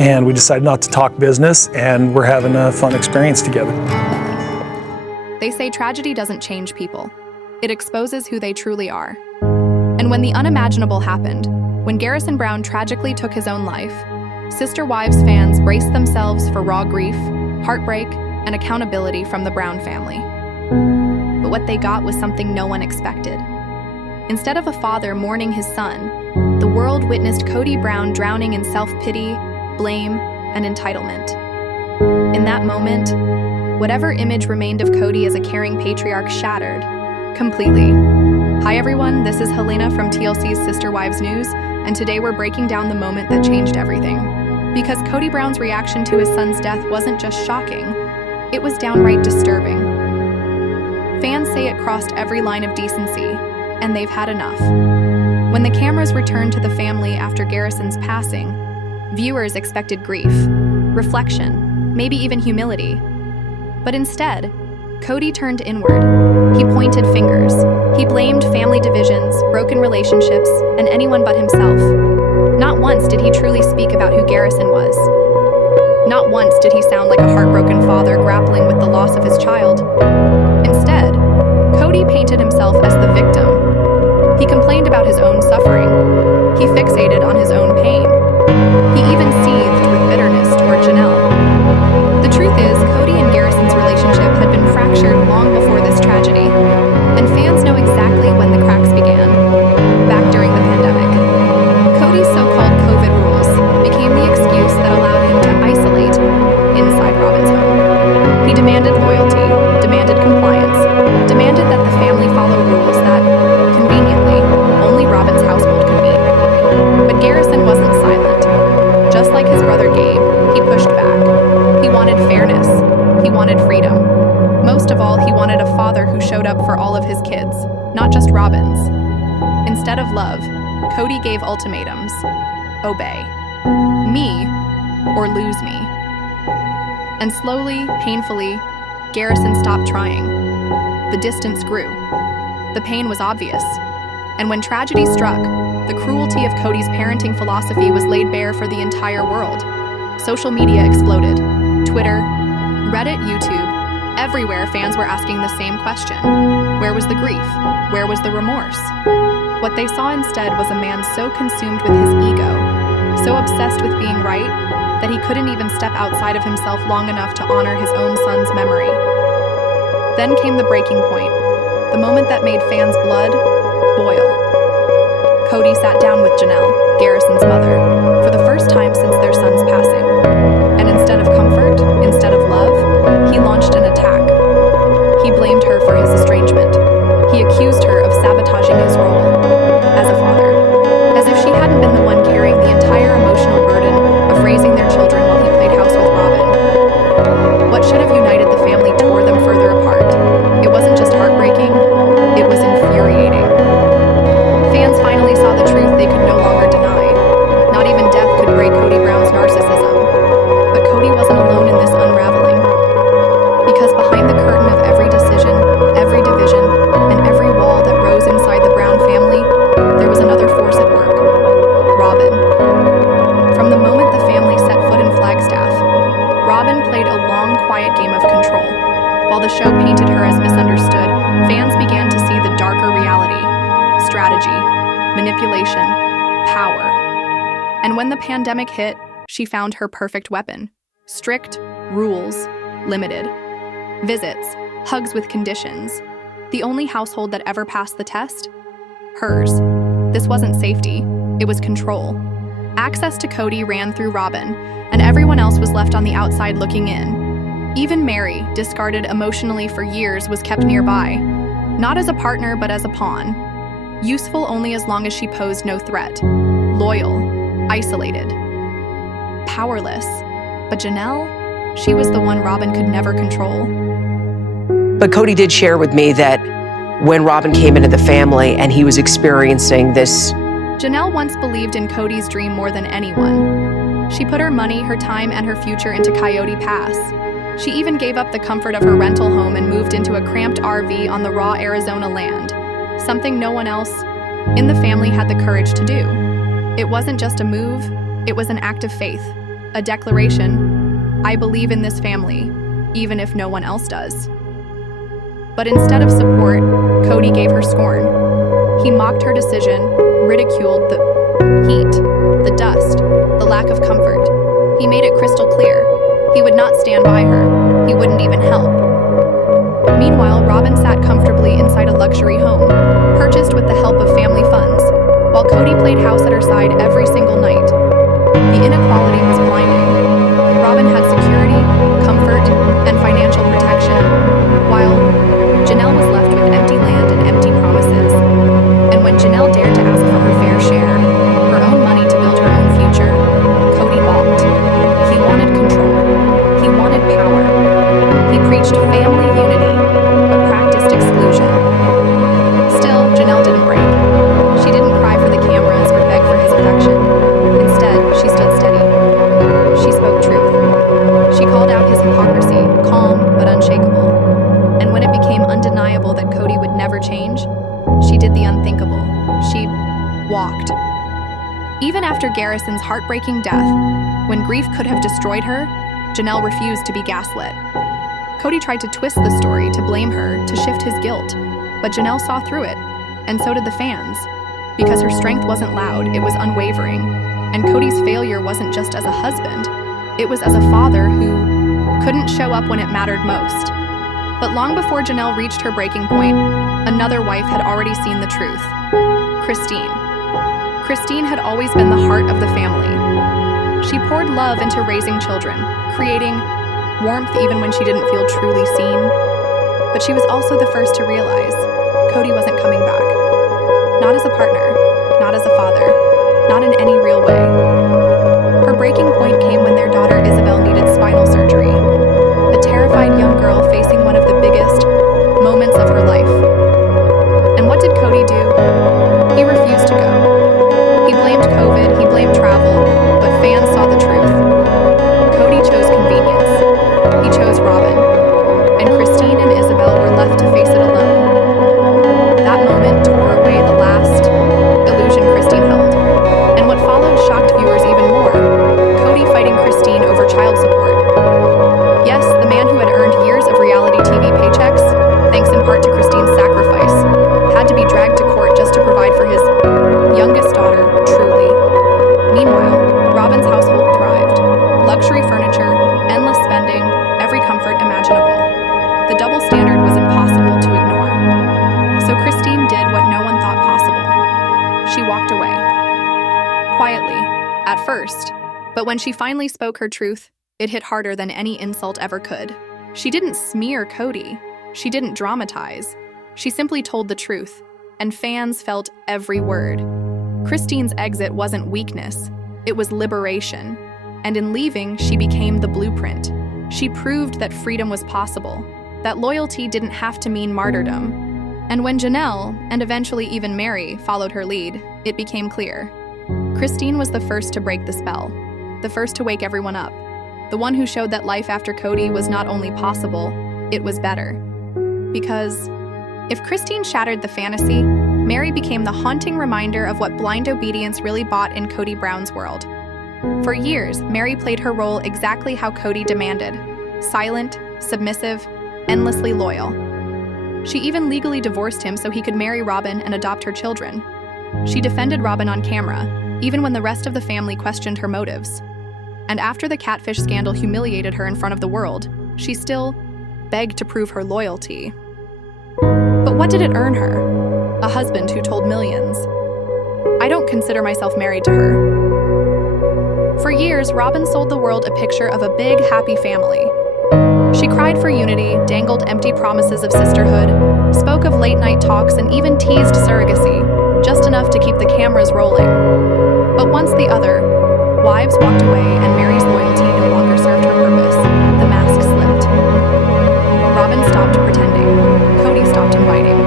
and we decided not to talk business, and we're having a fun experience together. They say tragedy doesn't change people. It exposes who they truly are. And when the unimaginable happened, when Garrison Brown tragically took his own life, Sister Wives fans braced themselves for raw grief, heartbreak, and accountability from the Brown family. But what they got was something no one expected. Instead of a father mourning his son, the world witnessed Kody Brown drowning in self-pity, blame, and entitlement. In that moment, whatever image remained of Kody as a caring patriarch shattered completely. Hi everyone, this is Helena from TLC's Sister Wives News, and today we're breaking down the moment that changed everything. Because Kody Brown's reaction to his son's death wasn't just shocking, it was downright disturbing. Fans say it crossed every line of decency, and they've had enough. When the cameras returned to the family after Garrison's passing, viewers expected grief, reflection, maybe even humility. But instead, Kody turned inward. He pointed fingers. He blamed family divisions, broken relationships, and anyone but himself. Not once did he truly speak about who Garrison was. Not once did he sound like a heartbroken father grappling with the loss of his child. Instead, Kody painted himself as the victim. He complained about his own suffering. He fixated on his own pain. He even seethed with bitterness toward Janelle. The truth is, Kody and Garrison's relationship had been fractured long before this tragedy, and fans know exactly when the cracks began, back during the pandemic. Kody's so-called COVID rules became the excuse that allowed him to isolate inside Robyn's home. He demanded loyalty, demanded compliance, demanded that the family follow rules that, conveniently, only Robyn's household could meet. But Garrison wasn't silent. Just like his brother Gabe, he pushed back. He wanted fairness. He wanted freedom. Most of all, he wanted a father who showed up for all of his kids, not just Robyn's. Instead of love, Kody gave ultimatums. Obey. Me, or lose me. And slowly, painfully, Garrison stopped trying. The distance grew. The pain was obvious. And when tragedy struck, the cruelty of Kody's parenting philosophy was laid bare for the entire world. Social media exploded. Twitter, Reddit, YouTube, everywhere fans were asking the same question. Where was the grief? Where was the remorse? What they saw instead was a man so consumed with his ego, so obsessed with being right, that he couldn't even step outside of himself long enough to honor his own son's memory. Then came the breaking point, the moment that made fans' blood boil. Kody sat down with Janelle, Garrison's mother, for the first time since their son's passing. And instead of comfort, instead of love, he launched an attack. He blamed her for his estrangement. He accused her of sabotaging his role as a father, as if she hadn't been the one carrying the entire emotional burden of raising their children while he played house with Robyn. What should have united the family tore them further apart. It wasn't just heartbreaking, it was infuriating. Fans finally saw the truth they could no longer deny. Not even death could break Kody Brown's narcissism. But Kody wasn't alone in this unraveling. Because behind the curtain of every decision, every division, and every wall that rose inside the Brown family, there was another force at work. Robyn. From the moment the family set foot in Flagstaff, Robyn played a long, quiet game of control. While the show painted her as misunderstood, fans began to see the darker reality. Strategy, manipulation, power. And when the pandemic hit, she found her perfect weapon. Strict, rules, limited. Visits, hugs with conditions. The only household that ever passed the test? Hers. This wasn't safety, it was control. Access to Kody ran through Robyn, and everyone else was left on the outside looking in. Even Mary, discarded emotionally for years, was kept nearby. Not as a partner, but as a pawn. Useful only as long as she posed no threat. Loyal, isolated, powerless. But Janelle, she was the one Robyn could never control. But Kody did share with me that when Robyn came into the family and he was experiencing this. Janelle once believed in Kody's dream more than anyone. She put her money, her time, and her future into Coyote Pass. She even gave up the comfort of her rental home and moved into a cramped RV on the raw Arizona land, something no one else in the family had the courage to do. It wasn't just a move, it was an act of faith. a declaration, "I believe in this family, even if no one else does." But instead of support, Kody gave her scorn. He mocked her decision, ridiculed the heat, the dust, the lack of comfort. He made it crystal clear. He would not stand by her. He wouldn't even help. Meanwhile, Robyn sat comfortably inside a luxury home, purchased with the help of family funds, while Kody played house at her side every single night. The inequality was blinding. Robyn had security, comfort, and financial protection, while Janelle was left with empty land and empty promises. And when Janelle dared to ask for her fair share, her own money to build her own future, Kody balked. He wanted control. He wanted power. He preached family unity, but practiced exclusion. Still, Janelle didn't break. She didn't cry for the cameras or beg for his affection. Instead, she stood steady. She spoke truth. She called out his hypocrisy, calm but unshakable. And when it became undeniable that Kody would never change, she did the unthinkable. She walked. Even after Garrison's heartbreaking death, when grief could have destroyed her, Janelle refused to be gaslit. Kody tried to twist the story to blame her, to shift his guilt, but Janelle saw through it, and so did the fans. Because her strength wasn't loud, it was unwavering, and Kody's failure wasn't just as a husband, it was as a father who couldn't show up when it mattered most. But long before Janelle reached her breaking point, another wife had already seen the truth. Christine. Christine had always been the heart of the family. She poured love into raising children, creating warmth even when she didn't feel truly seen. But she was also the first to realize Kody wasn't coming back. Not as a partner, not as a father, not in any real way. Her breaking point came when their daughter Isabel needed spinal surgery, a terrified young girl facing one of the biggest moments of her life. And what did Kody do? He refused to go. He blamed COVID, he blamed travel, but fans saw the truth. Kody chose convenience. He chose Robyn. And Christine and Isabel were left to face it alone. That moment tore away the last illusion Christine held. And what followed shocked viewers even more. Kody fighting Christine over child support. Yes, the man who had earned years of reality TV paychecks, thanks in part to Christine's sacrifice, had to be dragged to court just to provide for his youngest daughter, truly. Meanwhile, Robyn's household thrived. Luxury furniture, endless spending, every comfort imaginable. The double standard was impossible to ignore. So Christine did what no one thought possible. She walked away. Quietly, at first, but when she finally spoke her truth, it hit harder than any insult ever could. She didn't smear Kody. She didn't dramatize. She simply told the truth, and fans felt every word. Christine's exit wasn't weakness, it was liberation. And in leaving, she became the blueprint. She proved that freedom was possible, that loyalty didn't have to mean martyrdom. And when Janelle, and eventually even Mary, followed her lead, it became clear. Christine was the first to break the spell, the first to wake everyone up, the one who showed that life after Kody was not only possible, it was better. Because if Christine shattered the fantasy, Mary became the haunting reminder of what blind obedience really bought in Kody Brown's world. For years, Mary played her role exactly how Kody demanded: silent, submissive, endlessly loyal. She even legally divorced him so he could marry Robyn and adopt her children. She defended Robyn on camera, even when the rest of the family questioned her motives. And after the catfish scandal humiliated her in front of the world, she still begged to prove her loyalty. But what did it earn her? A husband who told millions. I don't consider myself married to her. For years, Robyn sold the world a picture of a big, happy family. She cried for unity, dangled empty promises of sisterhood, spoke of late-night talks, and even teased surrogacy, just enough to keep the cameras rolling. But once the other wives walked away and Mary's loyalty no longer served her purpose, the mask slipped. Robyn stopped pretending, Kody stopped inviting,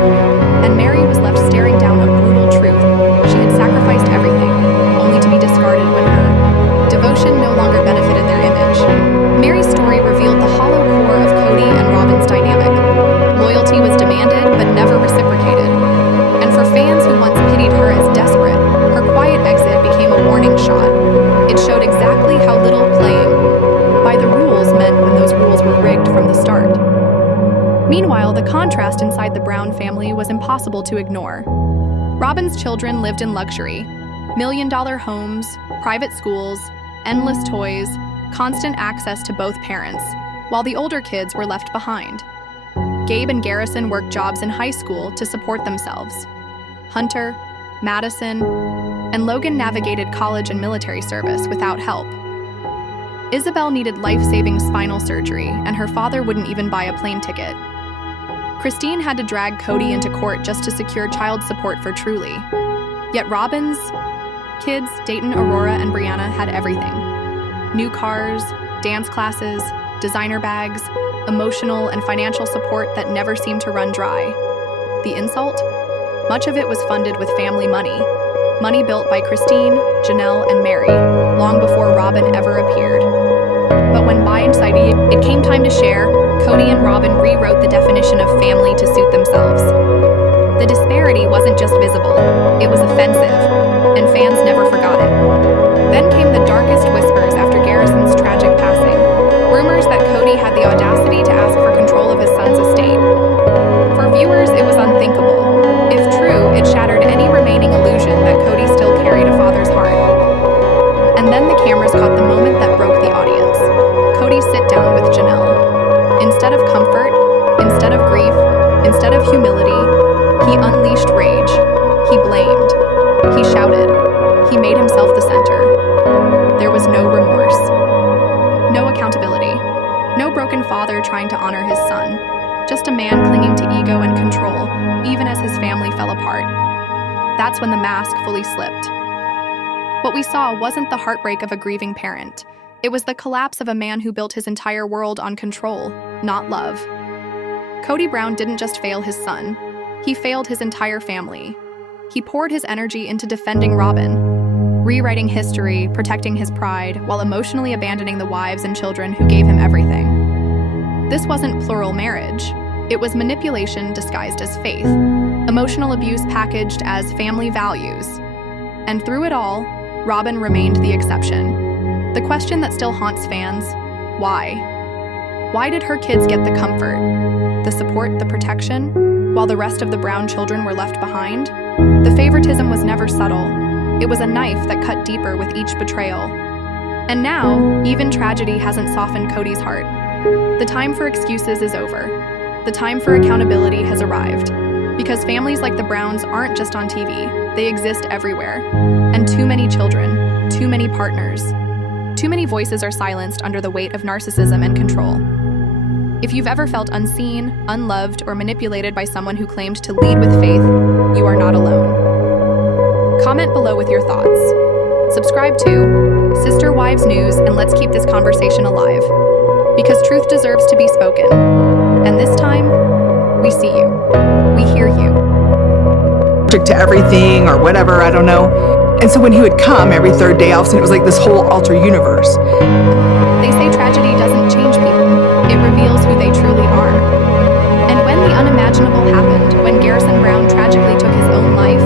and Mary was left staring down a brutal truth. She had sacrificed everything, only to be discarded when her devotion no longer benefited their image. Mary's story revealed the hollow core of Kody and Robyn's dynamic. Loyalty was demanded, but never reciprocated. And for fans who once pitied her as desperate, her quiet exit became a warning shot. It showed exactly how little play contrast inside the Brown family was impossible to ignore. Robin's children lived in luxury: million-dollar homes, private schools, endless toys, constant access to both parents, while the older kids were left behind. Gabe and Garrison worked jobs in high school to support themselves. Hunter, Madison, and Logan navigated college and military service without help. Isabel needed life-saving spinal surgery, and her father wouldn't even buy a plane ticket. Christine had to drag Kody into court just to secure child support for Truly. Yet Robin's kids, Dayton, Aurora, and Brianna, had everything. New cars, dance classes, designer bags, emotional and financial support that never seemed to run dry. The insult? Much of it was funded with family money. Money built by Christine, Janelle, and Mary, long before Robin ever appeared. But when blindsided it came time to share, Kody and Robin rewrote the definition of family to suit themselves. The disparity wasn't just visible, it was offensive, and fans never forgot it. Then came the darkest whispers after Garrison's tragic passing. Rumors that Kody had the audacity to ask for control of his son's estate. For viewers, it was unthinkable. If true, it shattered any remaining illusion that Kody still carried a father's heart. And then the cameras caught the moment that broke the audience. Kody's sit-down with Janelle. Instead of comfort, instead of grief, instead of humility, he unleashed rage. He blamed. He shouted. He made himself the center. There was no remorse. No accountability. No broken father trying to honor his son. Just a man clinging to ego and control, even as his family fell apart. That's when the mask fully slipped. What we saw wasn't the heartbreak of a grieving parent. It was the collapse of a man who built his entire world on control, not love. Kody Brown didn't just fail his son. He failed his entire family. He poured his energy into defending Robin, rewriting history, protecting his pride, while emotionally abandoning the wives and children who gave him everything. This wasn't plural marriage. It was manipulation disguised as faith, emotional abuse packaged as family values. And through it all, Robin remained the exception. The question that still haunts fans: why? Why did her kids get the comfort, the support, the protection, while the rest of the Brown children were left behind? The favoritism was never subtle. It was a knife that cut deeper with each betrayal. And now, even tragedy hasn't softened Kody's heart. The time for excuses is over. The time for accountability has arrived. Because families like the Browns aren't just on TV, they exist everywhere. And too many children, too many partners, too many voices are silenced under the weight of narcissism and control. If you've ever felt unseen, unloved, or manipulated by someone who claimed to lead with faith, you are not alone. Comment below with your thoughts. Subscribe to Sister Wives News, and let's keep this conversation alive. Because truth deserves to be spoken. And this time, we see you. We hear you. To everything or whatever, I don't know. And so when he would come every third day, all of a sudden it was like this whole alter universe. They say tragedy doesn't change people. It reveals who they truly are. And when the unimaginable happened, when Garrison Brown tragically took his own life,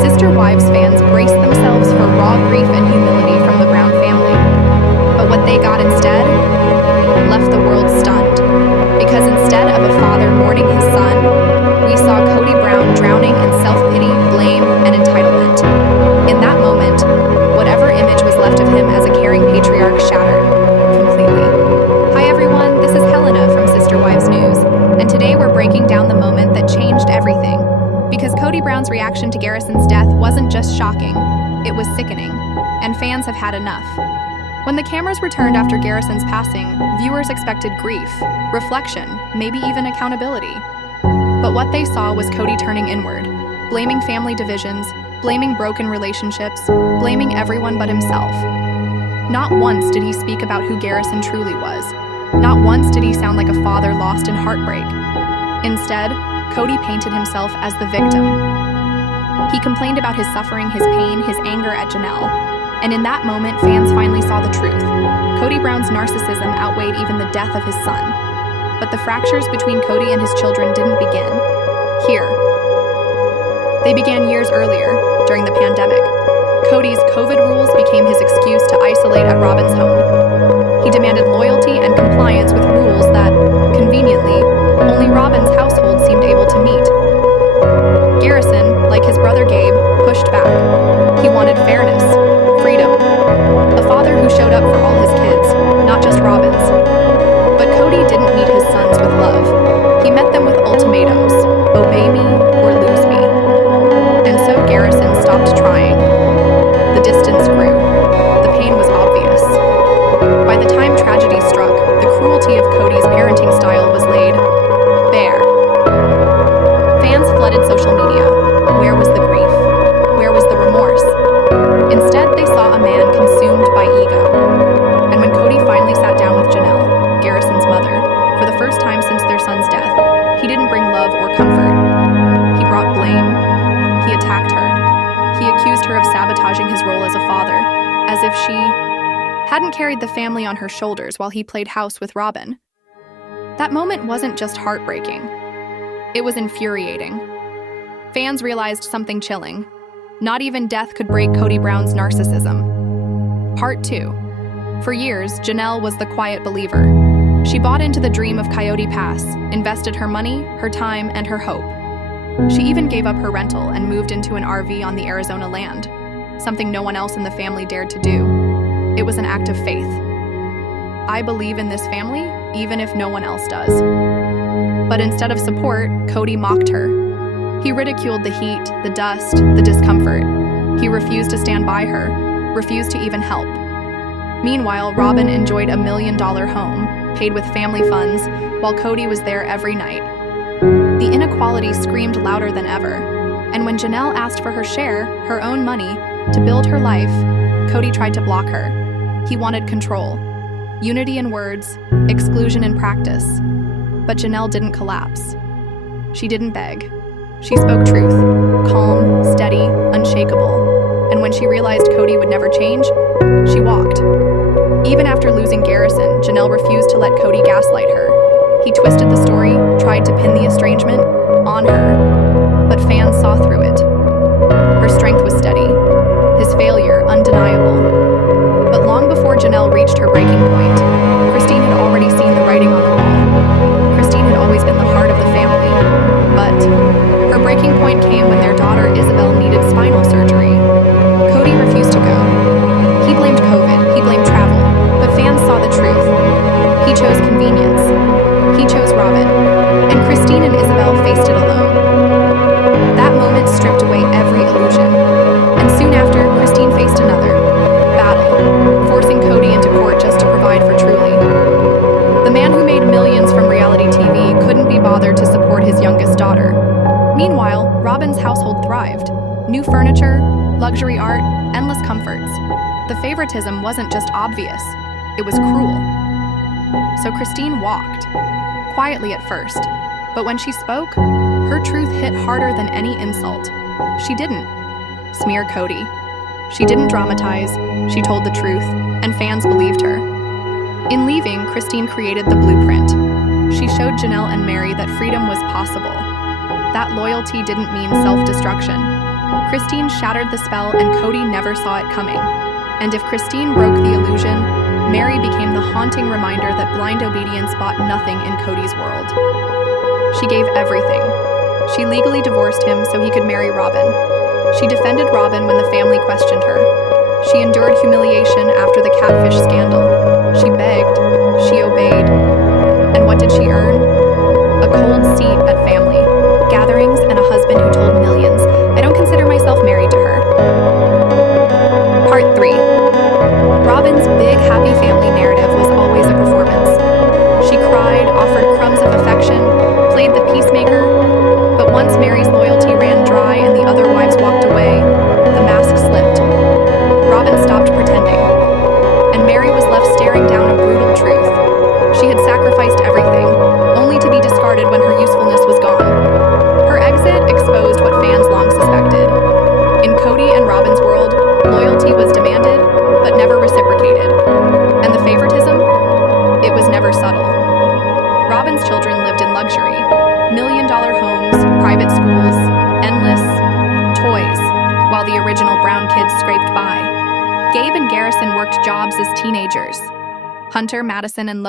Sister Wives fans braced themselves for raw grief and humility from the Brown family. But what they got instead left the world stunned. Because instead of a father mourning his son, we saw Kody Brown drowning in self-pity, blame, and entitlement. In that moment, whatever image was left of him as a caring patriarch shattered completely. Hi everyone, this is Helena from Sister Wives News, and today we're breaking down the moment that changed everything. Because Kody Brown's reaction to Garrison's death wasn't just shocking, it was sickening, and fans have had enough. When the cameras returned after Garrison's passing, viewers expected grief, reflection, maybe even accountability. But what they saw was Kody turning inward, blaming family divisions, blaming broken relationships, blaming everyone but himself. Not once did he speak about who Garrison truly was. Not once did he sound like a father lost in heartbreak. Instead, Kody painted himself as the victim. He complained about his suffering, his pain, his anger at Janelle. And in that moment, fans finally saw the truth. Kody Brown's narcissism outweighed even the death of his son. But the fractures between Kody and his children didn't begin here. They began years earlier, during the pandemic. Kody's COVID rules became his excuse to isolate at Robin's home. He demanded loyalty and compliance with rules that, conveniently, only Robin's household seemed able father, Gabe, pushed back. He wanted fairness, freedom, a father who showed up for all his kids, not just Robin's. But Kody didn't meet his sons with love. He met them with ultimatums: obey me or lose me. And so Garrison stopped trying. The distance grew. The pain was obvious. By the time tragedy struck, the cruelty of Kody's parenting style was laid bare. Fans flooded social media. Where was the grief? Where was the remorse? Instead, they saw a man consumed by ego. And when Kody finally sat down with Janelle, Garrison's mother, for the first time since their son's death, he didn't bring love or comfort. He brought blame. He attacked her. He accused her of sabotaging his role as a father, as if she hadn't carried the family on her shoulders while he played house with Robin. That moment wasn't just heartbreaking. It was infuriating. Fans realized something chilling. Not even death could break Kody Brown's narcissism. Part 2. For years, Janelle was the quiet believer. She bought into the dream of Coyote Pass, invested her money, her time, and her hope. She even gave up her rental and moved into an RV on the Arizona land, something no one else in the family dared to do. It was an act of faith. I believe in this family, even if no one else does. But instead of support, Kody mocked her. He ridiculed the heat, the dust, the discomfort. He refused to stand by her, refused to even help. Meanwhile, Robin enjoyed $1 million home, paid with family funds, while Kody was there every night. The inequality screamed louder than ever, and when Janelle asked for her share, her own money, to build her life, Kody tried to block her. He wanted control, unity in words, exclusion in practice. But Janelle didn't collapse. She didn't beg. She spoke truth, calm, steady, unshakable. And when she realized Kody would never change, she walked. Even after losing Garrison, Janelle refused to let Kody gaslight her. He twisted the story, tried to pin the estrangement on her, but fans saw through it. Her strength was steady, his failure undeniable. But long before Janelle reached her breaking point, Christine had already seen the writing on the wall. Christine had always been the heart of the family, but her breaking point came when their daughter Isabel needed spinal surgery. Kody refused to go. He blamed COVID, he blamed travel, but fans saw the truth. He chose convenience. He chose Robin, and Christine and Isabel faced it alone. That moment stripped away every illusion, and soon after, Christine faced another battle, forcing Kody into court just to provide for Truly. The man who made millions from reality TV couldn't be bothered to support his youngest daughter. Meanwhile, Robin's household thrived. New furniture, luxury art, endless comforts. The favoritism wasn't just obvious, it was cruel. So Christine walked, quietly at first, but when she spoke, her truth hit harder than any insult. She didn't smear Kody. She didn't dramatize, she told the truth, and fans believed her. In leaving, Christine created the blueprint. She showed Janelle and Mary that freedom was possible. That loyalty didn't mean self-destruction. Christine shattered the spell and Kody never saw it coming. And if Christine broke the illusion, Mary became the haunting reminder that blind obedience bought nothing in Kody's world. She gave everything. She legally divorced him so he could marry Robin. She defended Robin when the family questioned her. She endured humiliation after the catfish scandal. She begged. She obeyed. And what did she earn? A cold seat at family gatherings and a husband who told millions, I don't consider myself married to her. Part 3. Robin's big, happy family narrative was always a performance. She cried, offered crumbs of affection, played the peacemaker, but once Mary's loyalty ran dry and the other wives walked away, the mask slipped. Robin stopped pretending, and Mary was left staring down a brutal truth. She had sacrificed everything, only to be discarded when her usefulness was gone. Her exit exposed what fans long suspected. In Kody and Robin's world, loyalty was demanded, but never reciprocated. And the favoritism? It was never subtle. Robin's children lived in luxury. $1 million homes, private schools, endless toys, while the original Brown kids scraped by. Gabe and Garrison worked jobs as teenagers. Hunter, Madison, and